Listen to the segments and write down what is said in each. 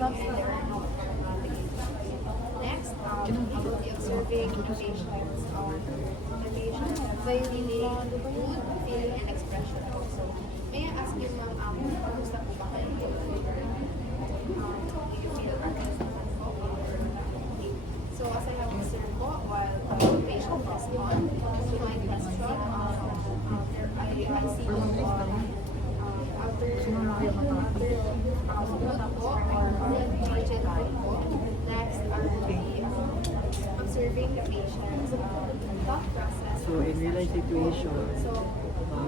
and there are no complications. Next, I will be observing the patient's feeling, mood, feeling, and expression also. May I ask you, ma'am, kamusta po ba kayo? Do you feel comfortable po? So, as I have observed po, while the patient was on to my question, I see po, after pumunta po, urgent po. Next, I will be observing the patient's thought process. So, in real life situation, So, ano po ba?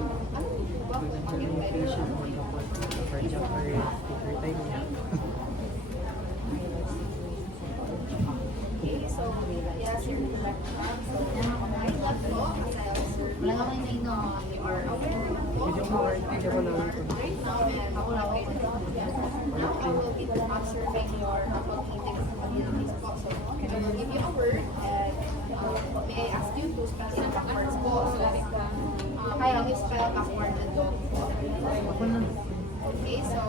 pag nandiyan yung patient mo kapag cardiac arrest, take your time niya. Okay, so yes, you're correct. So, I love po, as I observed, you are aware po. Medyo more, medyo ko lang. Right now, and now I will be observing your cognitive abilities po. So, I will give you a word, and may I ask you to spell it backwards po. So, can you spell backward the dog po? Ako na. Okay, so,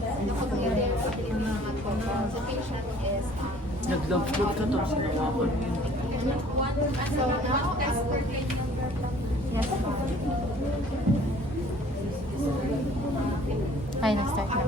the cognitive ability naman po sa patient is Nag-love-love ka to, sinawa ko yun. so now, I will be Hi, nag-start na.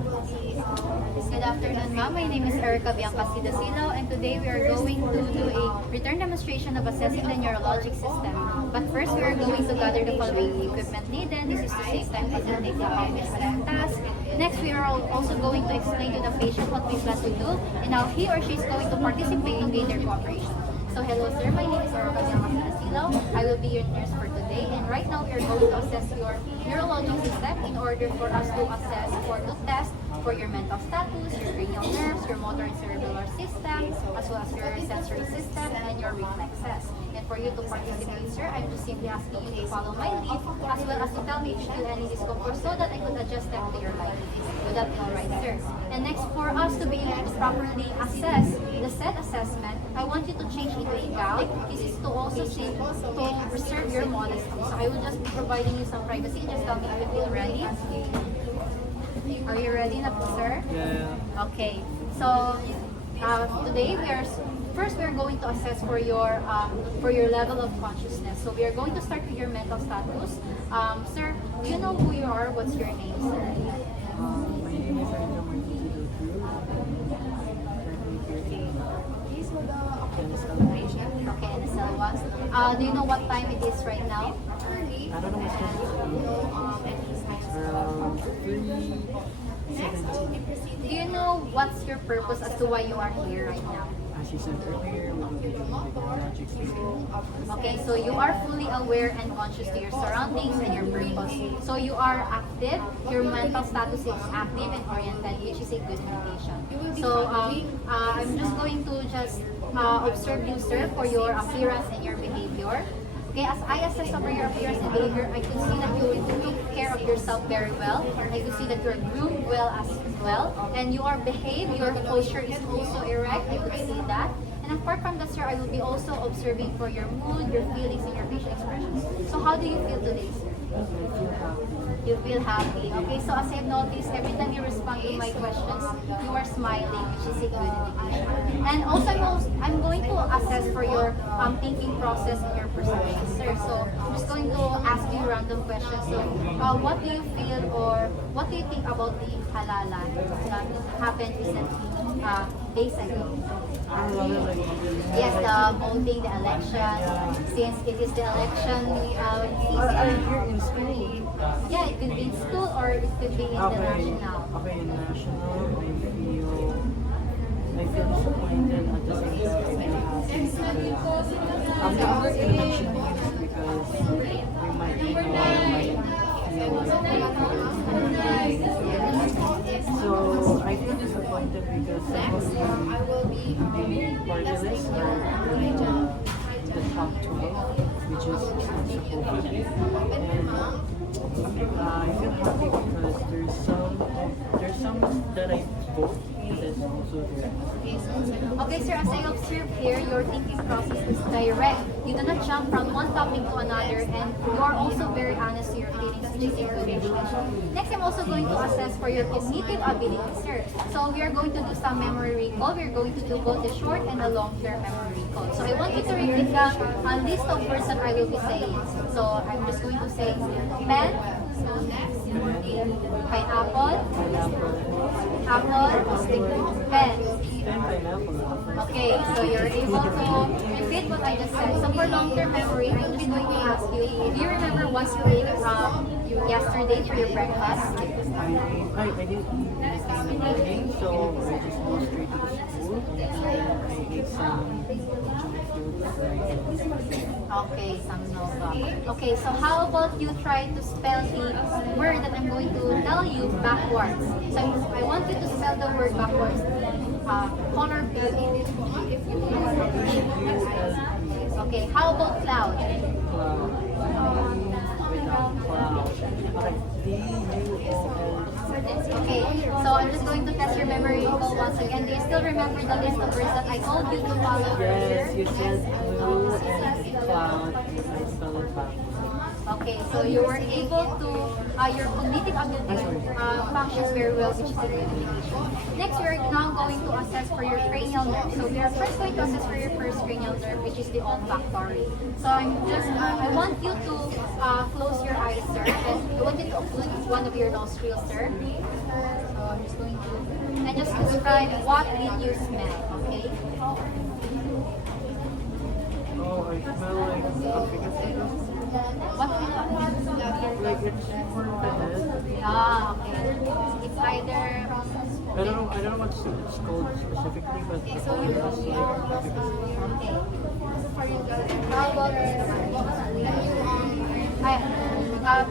Good afternoon, ma'am. My name is Erica Biancasida-Silaw, and today we are going to do a return demonstration of assessing the neurologic system. But first, we are going to gather the following equipment needed. This is to save time facilitate the obvious task. Next, we are also going to explain to the patient what we plan to do and how he or she is going to participate and gain their cooperation. So hello sir, my name is Erica Biancasida-Silaw. I will be your nurse for today, and right now we are going to assess your neurologic system in order for us to assess or to test for your mental status, your cranial nerves, your motor and cerebellar system, as well as your sensory system and your reflexes. And for you to participate, sir, I'm just simply asking you to follow my lead, as well as to tell me if you feel any discomfort so that I could adjust them to your liking. Would that be alright, sir? And next, for us to be able to properly assess the said assessment, I want you to change into a gown. This is to also to preserve your modesty. So I will just be providing you some privacy. Just tell me if you feel ready. Are you ready na po, sir? Yeah. Okay. So today we are going to assess for your level of consciousness. So we are going to start with your mental status. Sir, do you know who you are? What's your name, sir? My name is Angel Martin. please hold the patient. Okay, NSL 1. Do you know what time it is right now? Early, I don't know what's and any signs around Next, I will be 3:17. proceeding. Do you know what's your purpose as to why you are here right now? As you said earlier, we will be doing the neurologic system. Okay, so you are fully aware and conscious to your surroundings and your purpose. So you are active, your mental status is active and oriented, which is a good indication. So I'm just going to observe you, sir, for your appearance and your behavior. Okay, as I assess over your appearance and behavior, I can see that you took care of yourself very well. I can see that you're groomed well as well, and you are behaved. Your posture is also erect. I could see that. And apart from that, sir, I will be also observing for your mood, your feelings, and your facial expressions. So how do you feel today, sir? You feel happy. Okay, so as I've noticed, every time you respond to my questions, you are smiling, which is a good indication. And also, I'm going to assess for your thinking process and your perception, sir. So I'm just going to ask you random questions. So, what do you feel or what do you think about the halala that happened recently, days ago? Yes, the voting, the election. Since it is the election Here in season. school. Yeah, it could be in school or it could be in the national. Okay, in national, I feel disappointed at the same time. I'm not going to mention names because we might so I feel disappointed because some of the party list are the top 12, which is supposed to be. And I feel happy because there's some that I vote that's also there. Okay, sir, as I observe here, your thinking process is direct. You do not jump from one topic to another, and you are also very honest to your feelings, which is a good thing. Next, I'm also going to assess for your cognitive ability, sir. So we are going to do some memory recall. We are going to do both the short and the long-term memory recall. So I want you to repeat the list of words that I will be saying. So I'm just going to say pen, pineapple, apple, pen. Okay, so you're able to repeat what I just said. So for long-term memory, I'm just going to ask you, do you remember what you ate yesterday for your breakfast? I didn't eat anything in the morning, so I just go straight to the school. I ate some junk food. Okay, some Nova. Okay, so how about you try to spell the word that I'm going to tell you backwards? So I want you to spell the word backwards. Color blue. Okay, how about cloud? Okay, so I'm just going to test your memory recall once again. Do you still remember the list of words that I told you to follow? Yes, you said blue and cloud. I spelled it back. Okay, so you were able to, your cognitive ability functions very well, which is a good indication. Next, we are now going to assess for your cranial nerve. So we are first going to assess for your first cranial nerve, which is the olfactory. So I want you to close your eyes, sir, and I want you to occlude one of your nostrils, sir. So I'm just going to, and just describe what did you smell, okay? Oh, I smell like efficacy. What will you Like it's for the head. okay. It's either I don't know what it's called specifically, but it's like efficacy. how about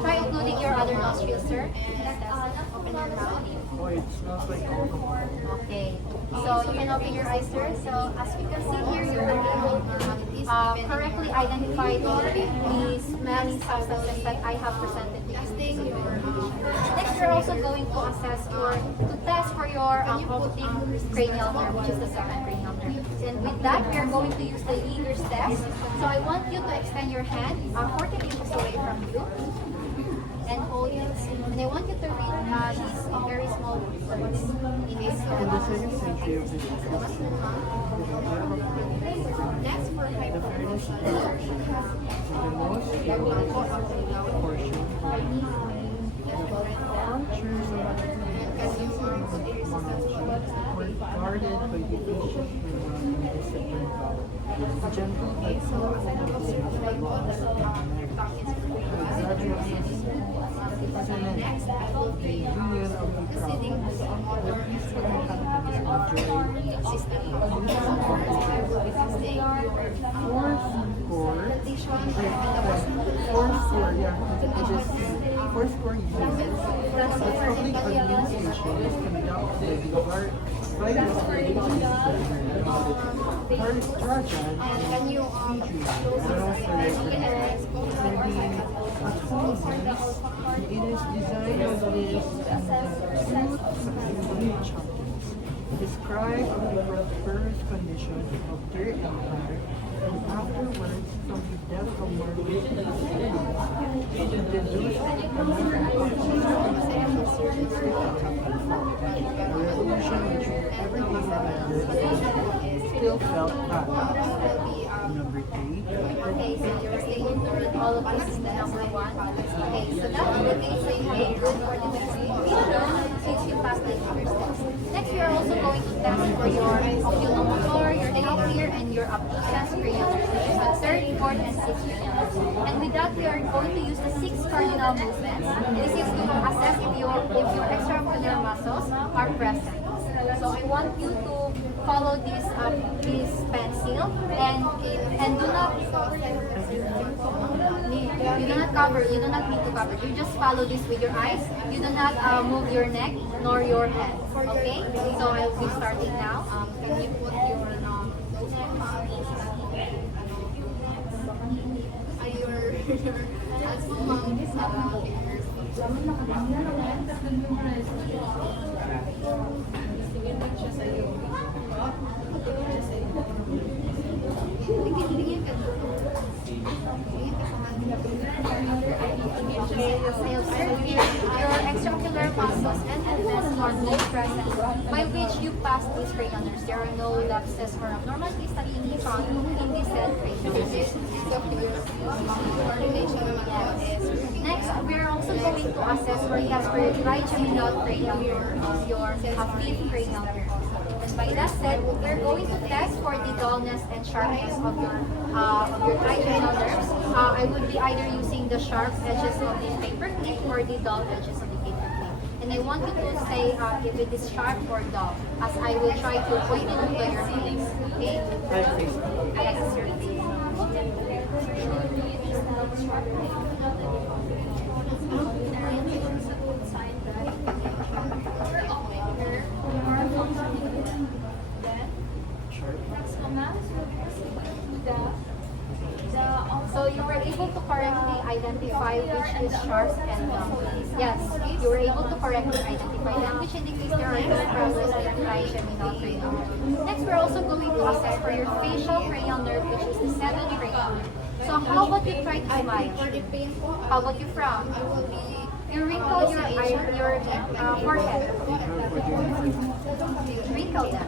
try including your other nostrils, sir. Open your mouth. Oh, it smells like alcohol. Okay. So you can open your eyes, sir. So as we can see here, you were able to correctly identify the smelling substances that I have presented to you. Next, we're also going to test for your optic cranial nerve, which is the second cranial nerve. And with that, we are going to use the Leader's test. So I want you to extend your hand 14 inches away from you and hold it. And I want you to read these very small words in this In the second century of this Next, for the fairness of the most portion archers were guarded by the ancient and disciplined God. The gentle exile of the laws gradually next, I will the be union of the proceeding province, to the the peaceful inhabitants of Joy, system. I will be Testing fourscore years. The public administration is conducted by the Trajan Can you it is designed as this describe the prosperous condition of their empire, and afterwards, from the death of Marcus deduced a revolution which everything that still felt bad. Number 3. Okay, so you're staying to read all of this is the number 1. Okay, so that indicates that you made good for the investigation since you passed the first test. Next, we are also going to test for your oculomotor, your cochlear, and your abducens cranial nerves, which is the third, fourth, and sixth cranial nerves. And with that, we are going to use the 6 cardinal movements. This is to assess if your extraocular muscles are present. So I want you to follow this pencil and do not cover. You do not need to cover. You just follow this with your eyes. You do not move your neck nor your head. Okay? So I'll be starting now. Can you put your by which you pass these cranial nerves. There are no lapses or abnormalities that can be found in these said cranial nerves. Next, we are also going to assess or test for your trigeminal cranial nerve, your fifth cranial nerve. And by that said, we're going to test for the dullness and sharpness of your trigeminal nerves. I would be either using the sharp edges of the paper clip or the dull edges of the paper clip. And I want you to say if it is sharp or dull, as I will try to point it to your face. Okay? Right face. Yes, your face. So you were able to correctly identify which is sharp and dull. Yes, you were able to correctly identify them, which indicates there are no problems with trigeminal cranial nerve. Next, we're also going to assess for your facial cranial nerve, which is the seventh cranial nerve. So how about you try to smile? How about you frown? You wrinkle your forehead. Wrinkle them.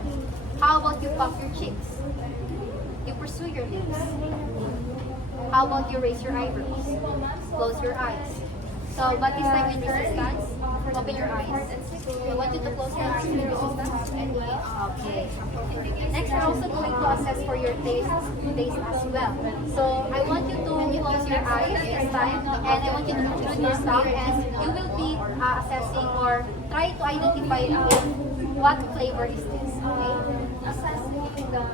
How about you puff your cheeks? You pursue your lips. How about you raise your eyebrows? Close your eyes. So, but this time when this stands, open your eyes. I want you to close your eyes when this stands. Okay. Next, we're also going to assess for your taste as well. So, I want you to close your eyes this time, and I want you to protrude your tongue, and you will be assessing or try to identify what flavor is this. Okay? Assessing the flavor.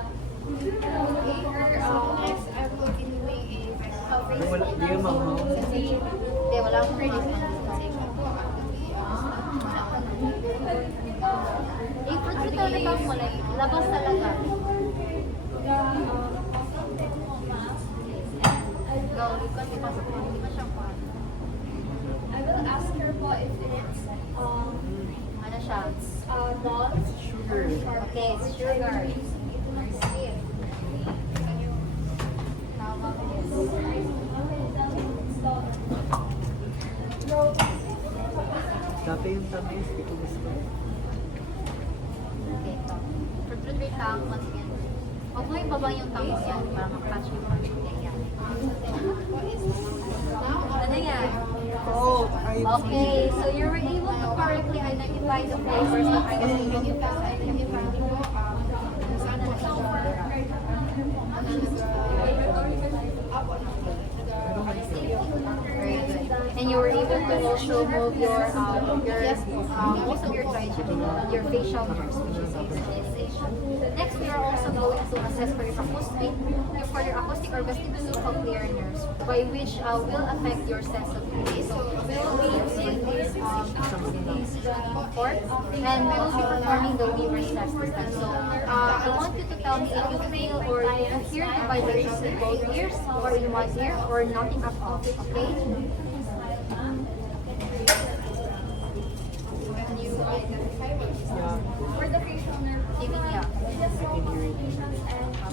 Next, I will be doing Di yung mga Hindi, wala akong credit. I-protrude talaga mo na labas talaga. Go, because di pa siya pa. I will ask her po if it's Ano siya? dull. sugar. Okay, it's sugar. Dati yung tamis, hindi ko gusto. Okay, ito. Protrude your tongue once again. Huwag mo ibaba yung tongue mo yan para makatch yung pag-ibig yan. Ano yan? Oh, Okay, so you were able to correctly identify the flavors that I was able to Very good. And you were able to also move your most of your trigeminal, your facial nerves, which is visualization. Next, we are also going to assess for your acoustic or vestibulocochlear nerves, by which will affect your sense of taste. So we will be using this port, and we will be performing the Weaver's test this time. So I want you to tell me if you feel or if you hear the vibrations in both ears, or in one ear, or nothing at all. Okay? For the facial nerve, Even yeah.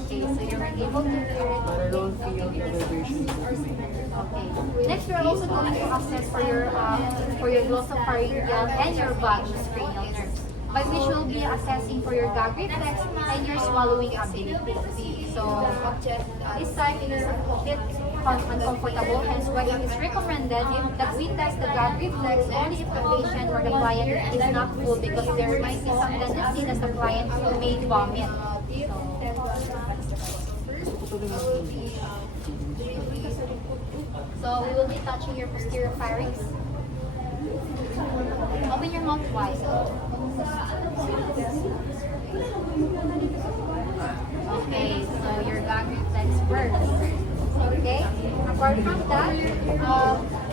Okay, so you're able to hear it. But I don't feel the vibration. Okay. Next, we're also going to assess for your glossopharyngeal and your vagus cranial nerves, by which we'll be assessing for your gag reflex and your swallowing ability. So this time it is a bit uncomfortable, hence why it is recommended that we test the gag reflex only if the patient or the client is not full, because there might be some tendency that the client may vomit. So we will be touching your posterior pharynx. Open your mouth wide. Okay, so your gag reflex first. Okay? Apart from that,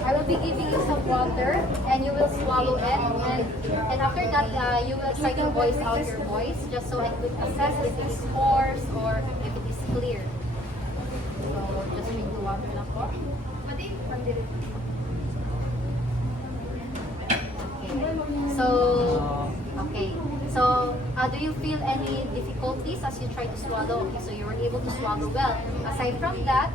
I will be giving you some water, and you will swallow it, and after that, you will try to voice out your voice, just so I could assess if it is hoarse or if it is clear. So, just drink the water lang po. Okay. So, okay. So, do you feel any difficulties as you try to swallow? Okay, so you were able to swallow well. Aside from that,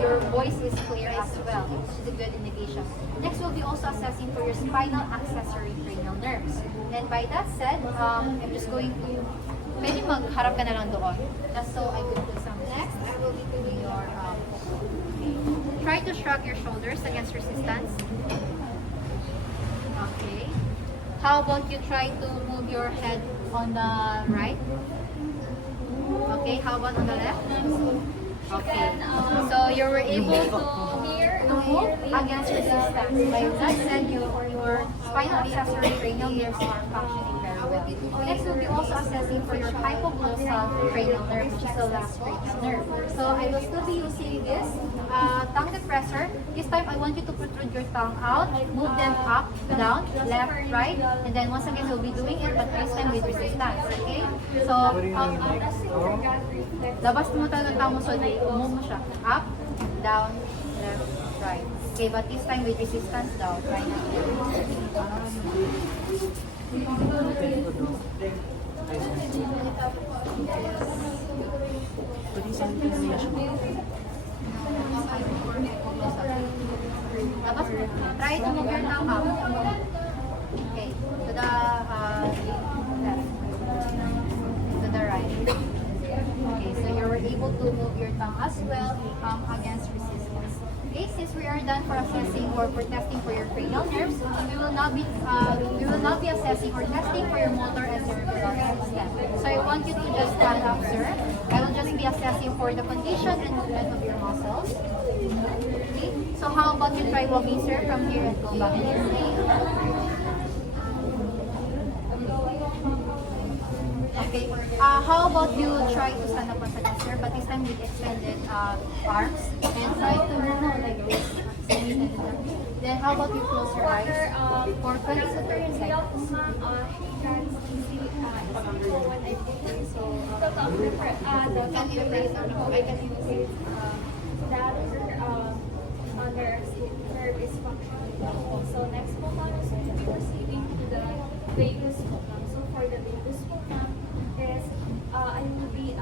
your voice is clear as well, which is a good indication. Next, we'll be also assessing for your spinal accessory cranial nerves. And by that said, I'm just going to, pwede magharap ka na lang doon. Just so I could do some. Next, I will be doing your, try to shrug your shoulders against resistance. Okay. How about you try to move your head on the right? Okay, how about on the left? Okay. So you were able to move against resistance. By that said, your spinal accessory cranial nerves are functioning very well. Next, we'll be also assessing for your hypoglossal cranial nerve, which is the last cranial nerve. So I will still be using this tongue depressor. This time, I want you to protrude your tongue out, move them up, down, left, right, and then once again, we'll be doing it, but this time with resistance, okay? So, labas mo talaga tongue mo, so move mo siya. Up, down, left, right. Okay, but this time with resistance down. Try na. Labas mo. Try to move your tongue up. Okay, to the left. To the right. Okay, so you were able to move your tongue as well against resistance. Okay, since we are done for assessing or for testing for your cranial nerves, we will not be assessing or testing for your motor and cerebral system. So I want you to just stand up, sir. I will just be assessing for the condition and movement of your muscles. Okay, so how about you try walking, sir, from here and go back here? Okay. How about you try to stand up once again, sir, but this time with extended arms and try to move like this. Then how about you close your eyes for 20 to 30 seconds. Nerve is functioning. So next po tayo is going to be proceeding to the vagus sphincter. So for the vagus sphincter is I will be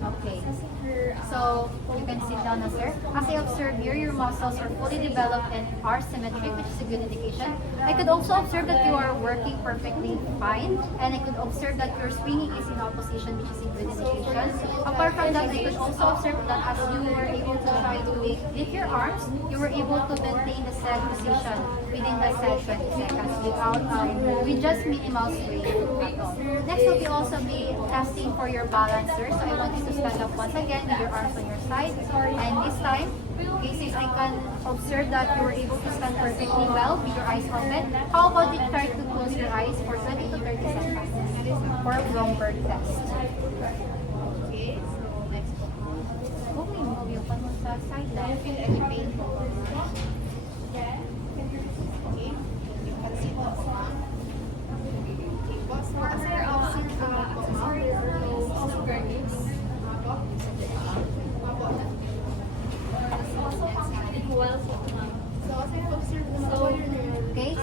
Okay. assessing her. So you can sit down now, sir. As I observe here, your muscles are fully developed and are symmetric, which is a good indication. I could also observe that you are working perfectly fine, and I could observe that your swinging is in opposition, which is a good indication. Apart from that, I could also observe that as you were able to try to lift your arms, you were able to maintain the said position within the said 20 seconds without with just minimal swing at all. Next, will be also be testing for your balance, sir. So I want you to stand up once again with your arms on your side. And this time, okay, since I can observe that you were able to stand perfectly well with your eyes open, how about you try to close your eyes for 20 to 30 seconds for a Bloomberg test. Okay, so next. Okay, move yung pan mo sa side. Do you feel any pain? Okay. You can sit up. Okay, what's more? Okay, so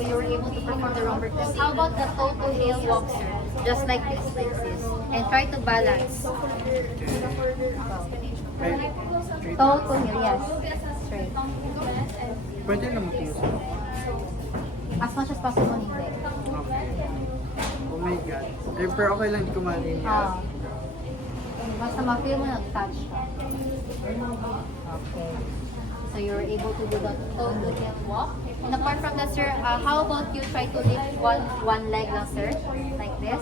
you were able to perform the Bloomberg test. How about the toe to heel walk, sir? Just like this, and try to balance. Toe to heel, yes. Straight. Pwede na mag-use. As much as possible, hindi. Okay. Oh my God. Eh, pero okay lang, di ko malinis. Basta ma-feel mo nag-touch ka. Okay. So you're able to do the toe to heel walk. And apart from that, sir, how about you try to lift one leg lang, sir? Like this.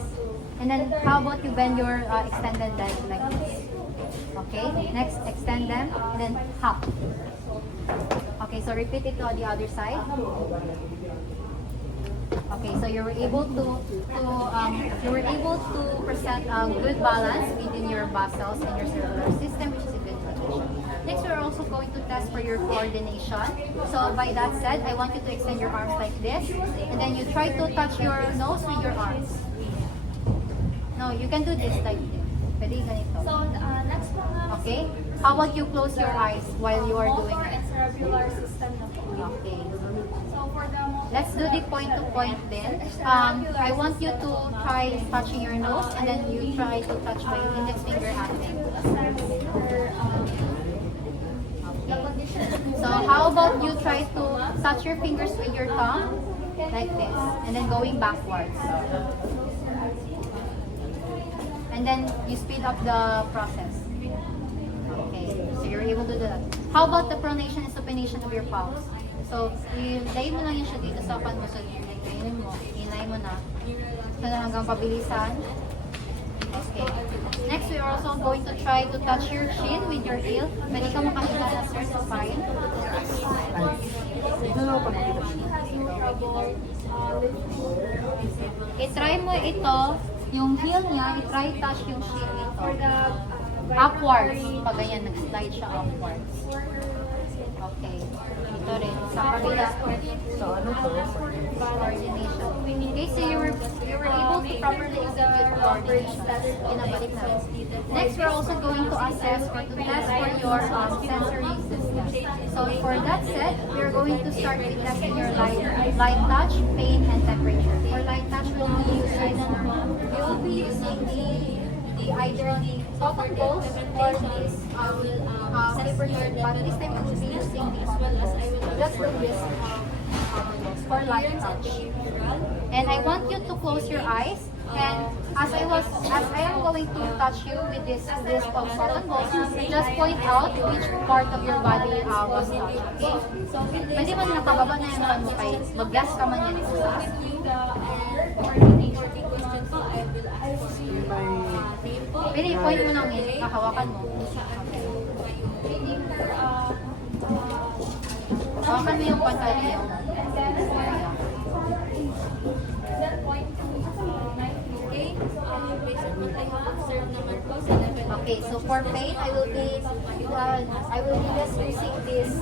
And then how about you bend your extended leg like this? Okay. Next, extend them and then hop. Okay, so repeat it on the other side. Okay, so you were able to present a good balance within your muscles and your cerebral system, which is a good indication. Next, we're also going to test for your coordination. So by that said, I want you to extend your arms like this, and then you try to touch your nose with your arms. No, you can do this like this. Pwede ganito. So next po nga. Okay? How about you close your eyes while you are doing motor it? and cerebral system na po. Okay. So for the motor let's do the point to point then. I want you to try touching your nose and then you try to touch my index finger at it. So how about you try to touch your fingers with your thumb like this and then going backwards. And then you speed up the process. Okay, so you're able to do that. How about the pronation and supination of your palms? So, ilay mo lang yun siya dito sa pan mo. So, inay mo na. So, hanggang pabilisan. Okay. Next, we are also going to try to touch your chin with your heel. Pwede ka makahiga na, sir, sa spine. Ito na ako makita siya. I-try mo ito, yung heel niya, i-try touch yung chin ito. Upwards. Pag ganyan, nag-slide siya upwards. Okay. Ito rin. Sa kabila. So, ano to? Coordination. Okay, so you were able to properly execute coordination. Pinabalik na. Next, we're also going to assess or to test for your sensory system. So for that set, we're going to start with testing your light touch, pain, and temperature. For light touch, we'll be using the either the cotton balls or this paper towel, but this time we will be using this one. That's the best for light touch. And I want you to close your eyes. And as I am going to touch you with this cotton balls, just point out which part of your body was touched. Okay? So pwede man nakababa na yung ano kay mag-gas ka man yan. Pwede i-point mo lang yun, kahawakan mo. Hawakan mo yung pantay niyo. Okay, so for pain, I will be just using this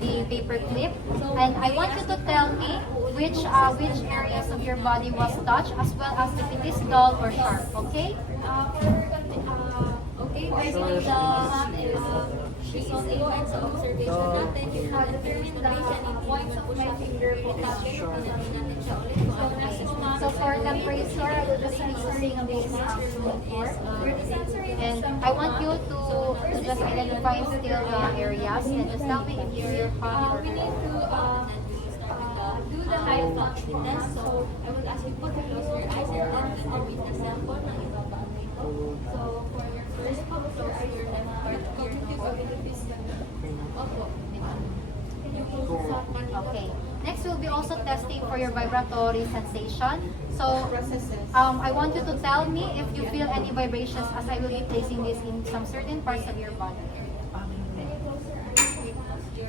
the paper clip, and I want you to tell me which areas of your body was touched, as well as if it is dull or sharp. Okay? Okay, basically the result and sa observation natin, yung determine the points of my finger po natin natin siya ulit. So for temperature, I will just be using this and I want you to just identify still the areas and just tell me if you feel hot or We need to do the light touch test. So I will ask you to close your eyes and then determine the sample na ibabaan dito. So for your first close your left part, cognitive abilities. Opo. Okay. Next, we'll be also testing for your vibratory sensation. So, I want you to tell me if you feel any vibrations as I will be placing this in some certain parts of your body. Do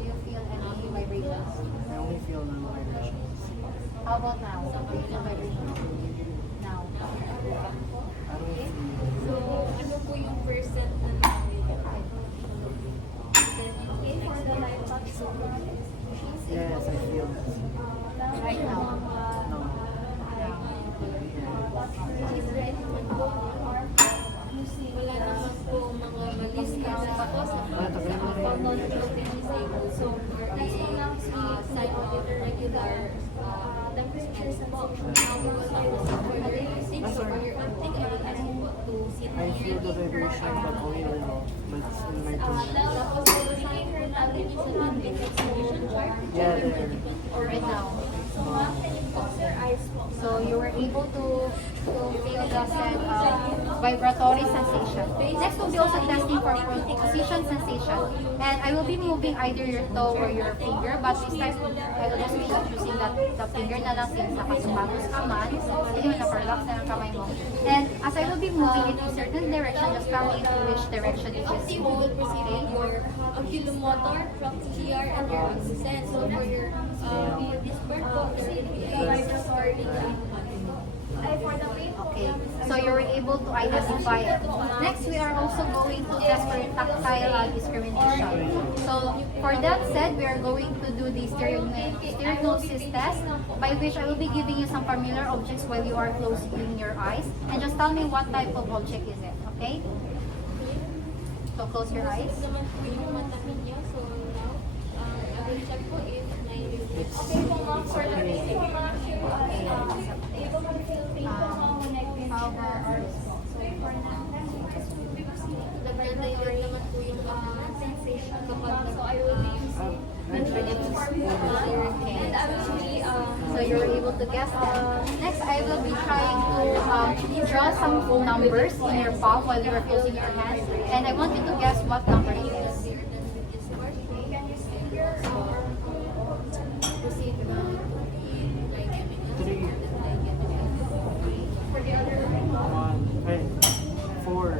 you feel any vibrations? I only feel no vibrations. How about now? Do you feel vibrations? Now. I don't feel. So ano po yung percent na namin? Okay, for the light touch. Yes, I feel that. Right now. No. Wala naman po mga malista sa po sa non-disabled. So, for a sign of irregular temperature sensation, for your uptake, I will ask you to sit I feel the vibration, but only a little. But it's in my tummy. Tapos, the sign natin is a non-exhibition chart. Yeah, there. Right now. So, ma'am, can you close your eyes po? So you were able to feel the said vibratory sensation. Next, we'll be also testing for position sensation. And I will be moving either your toe or your finger, but this time I will just be using the finger na lang since nakasumatos ka man. Sige, naka-relax na lang kamay mo. And as I will be moving into certain direction, just tell me into which direction it is You will receive your oculomotor from TR and your accent. So for your this part po, there will be a vibratory Okay, so you were able to identify it. Next, we are also going to test for tactile discrimination. So, for that said, we are going to do the stereognosis test, by which I will be giving you some familiar objects while you are closing your eyes. And just tell me what type of object is it, okay? So, close your eyes. naman po yung mata ninyo. So now, I will check po if may It's okay. How about our nagre-relate naman po yung sensation kapag I think it's So you're able to guess them. Next, I will be trying to draw some numbers in your palm while you are closing your hands, and I want you to guess what number it is. three, one, hey, four,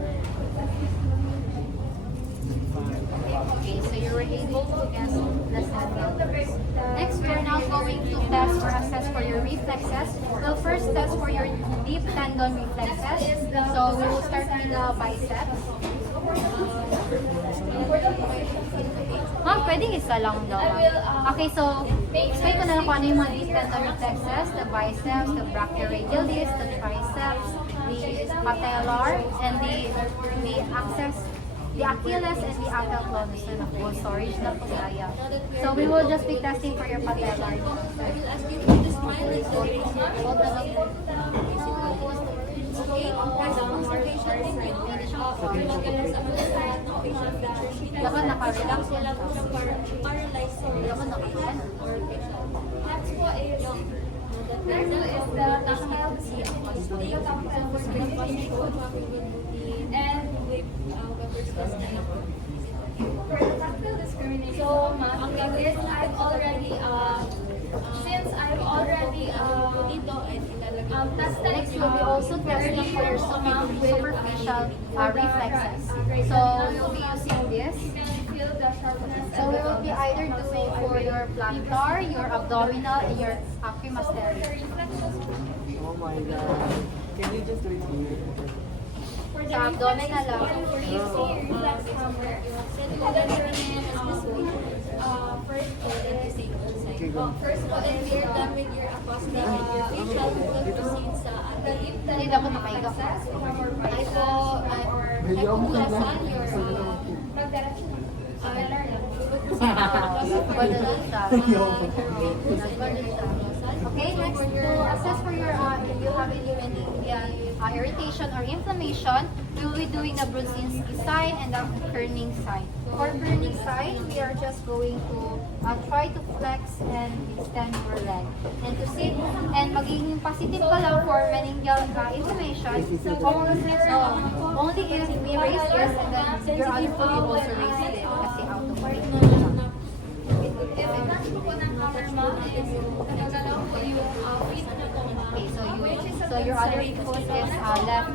five. Okay, so you were able to guess the set numbers. Next, we are now going to test or assess for your reflexes. We'll first test for your deep tendon reflexes. So we will start with the biceps. Ma'am, pwedeng isa lang daw. Okay, so explain ko na lang kung ano yung mga deep tendon reflexes, the biceps, the brachioradialis, the triceps, the patellar, and the axis, the Achilles and the acropolis na po, storage na po kaya. So we will just be testing for your patellar. ask you to smile and so Hold na lang po. okay, guys, ang observation din madalas ang mga lahat ng patient na Dapat naka-relax sila po ng paralyzed or Dapat naka-relax. or patient. Next po is next is the tactile posture. So for the posture, we will be and with discuss na lang. For the tactile discrimination, so ma'am, since I've already Dito ay ilalagay tested Next, we'll be also testing for your superficial reflexes. So we'll be using this. feel the sharpness. So we will be either doing for your plantar, your abdominal, and your acromiosternum. Oh my god. Can you just repeat? Sa abdominal lang. Reflex hammer. First po, and we're done with your acoustic facial, we will proceed sa ating Hindi dapat nakahiga ka. hypoglossal, your Nagbalon siya. Nagbalon siya. Okay, next, to assess for your, if you have any irritation or inflammation, we will be doing the Brudzinski sign and the kerning sign. For kerning sign, we are just going to try to flex and extend your leg. And to sit, and magiging positive ka lang for meningeal inflammation. So only if we raise this and then your other foot will also raise it kasi out of weight. If i-touch ko po ng hammer, ma'am, is nagagalaw ko yung feet na to, ma'am. Okay, so your other foot is left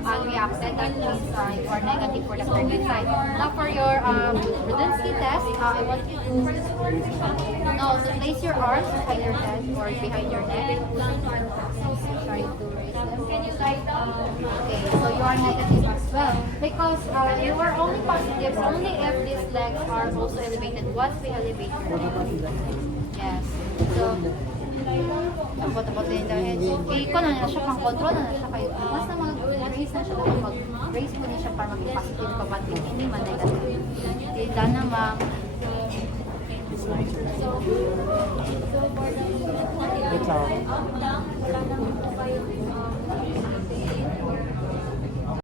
unreacted. That means you are negative for the kerning sign. Now for your Brudzinski test, I want you to so place your arms behind your head or behind your neck. Try to raise them. Can you lie down? Okay, so you are negative as well because you are only positive only if these legs are also elevated. Once we elevate your leg. Yes. So, tapos din dahil. Okay, ko na siya pang control na siya kayo. Once na mag-raise na siya, mag-raise mo niya siya para maging positive ka man, hindi man negative. Okay, done na ma'am. So for the Wait lang. up, down, wala naman po kayo